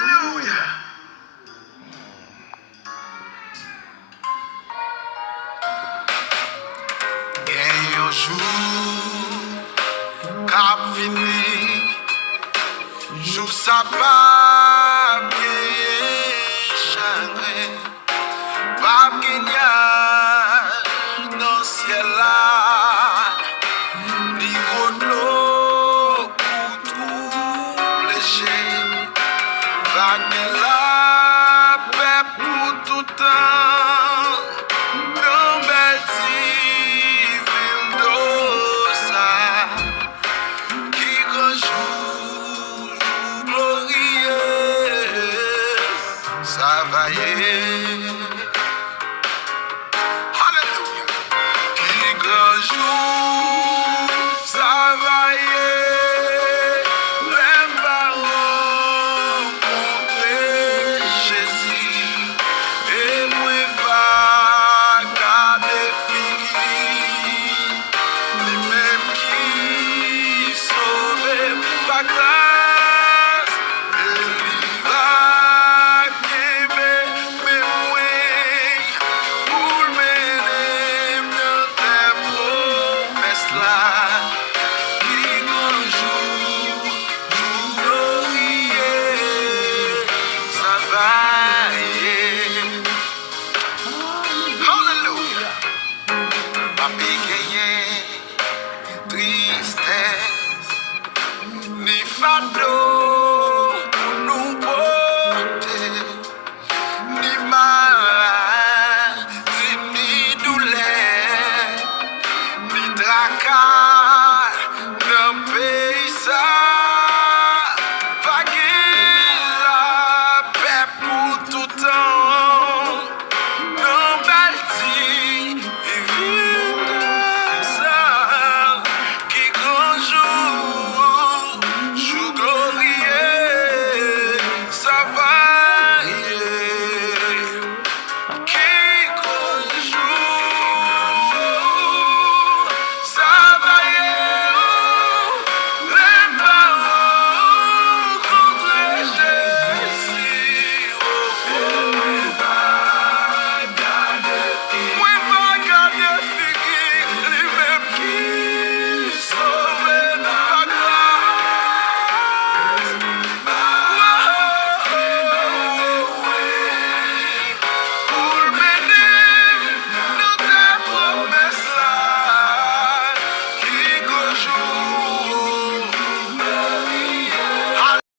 Alléluia. Et un jour, cap fini, jour ça pas bien chagrin, pas génial dans le ciel là, ni gros l'eau pour tout léger, pas de la paix pour tout temps, dans belle ville d'Ossa, qui grand jour glorieux, ça va y est.